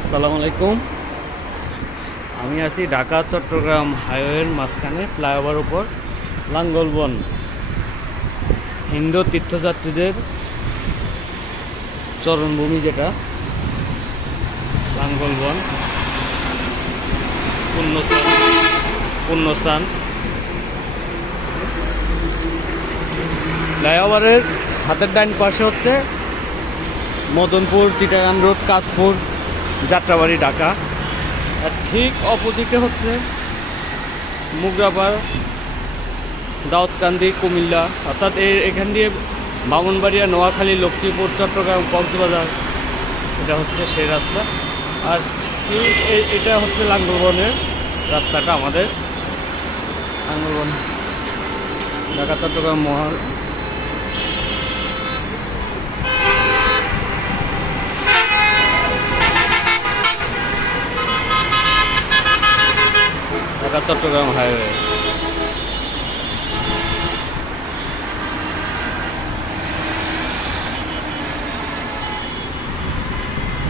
আসসালামু আলাইকুম। আমি আছি ঢাকা চট্টগ্রাম হাইওয়ের মাঝখানে ফ্লাইওভার উপর লাঙ্গলবন, হিন্দু তীর্থযাত্রীদের চরণভূমি, যেটা লাঙ্গলবন পুণ্যস্থান। ফ্লাইওভারের হাতের ডান পাশে হচ্ছে মদনপুর, চিটাগাং রোড, কাশপুর, যাত্রাবাড়ি, ঢাকা। আর ঠিক অপোজিটে হচ্ছে মুগরাপাড়, দাউদকান্দি, কুমিল্লা, অর্থাৎ এখান দিয়ে ব্রাহ্মণবাড়িয়া, নোয়াখালী, লক্ষ্মীপুর, চট্টগ্রাম, কক্সবাজার, এটা হচ্ছে সেই রাস্তা। আর ঠিক এটা হচ্ছে লাঙ্গলবনের রাস্তাটা, আমাদের লাঙ্গলবন ঢাকা চট্টগ্রাম ঢাকা চট্টগ্রাম হাইওয়ে।